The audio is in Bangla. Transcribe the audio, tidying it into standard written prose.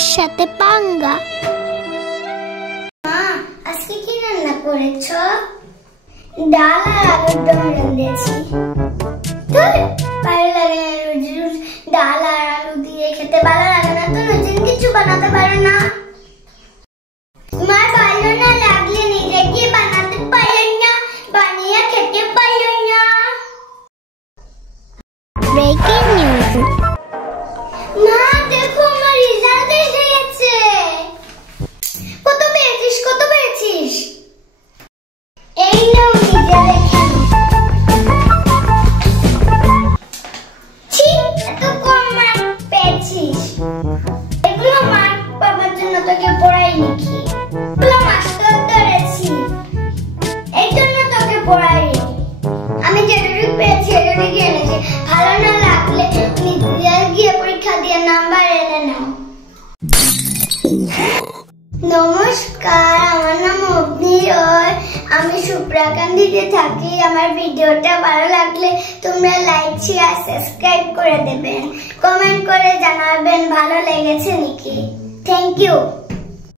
বন্ধুর সাথে পাঙ্গা। মা, আজকে কি রান্না করেছো? ডাল আর আলুর দম রাঁধেছি। ভালো লাগে না, রোজ রোজ ডাল আর আলু দিয়ে খেতে ভালো লাগে না। তো নতুন কিছু বানাতে পারো না? তোমার ভালো না লাগলে নিজে কি বানাতে পারো না? বানিয়ে খেতে পারো না? Breaking news. মা দেখো, আমার রেজাল্ট এসে গেছে। কত পেয়েছিস? কত পেয়েছিস? এই নাও, নিজে দেখে। ছি, এত কম মার্ক পেয়েছিস। এগুলো মার্ক পাওয়ার জন্য তোকে পড়াই নাকি? এগুলো মাস্টার ধরেছি, এই জন্য তোকে পড়াই। আমি যেটুকু পেয়েছি এটুকু এনেছি। ভালো না লাগলে নিজে গিয়ে পরীক্ষা দিয়ে নাম্বার এনে নাও। নমস্কার, আমার নাম অগ্নি রয়। আমি সুপ্রাকান্দিতে থাকি। আমার ভিডিওটা ভালো লাগলে তোমরা লাইক, শেয়ার, সাবস্ক্রাইব করে দেবেন। কমেন্ট করে জানাবেন ভালো লেগেছে নাকি। Thank you.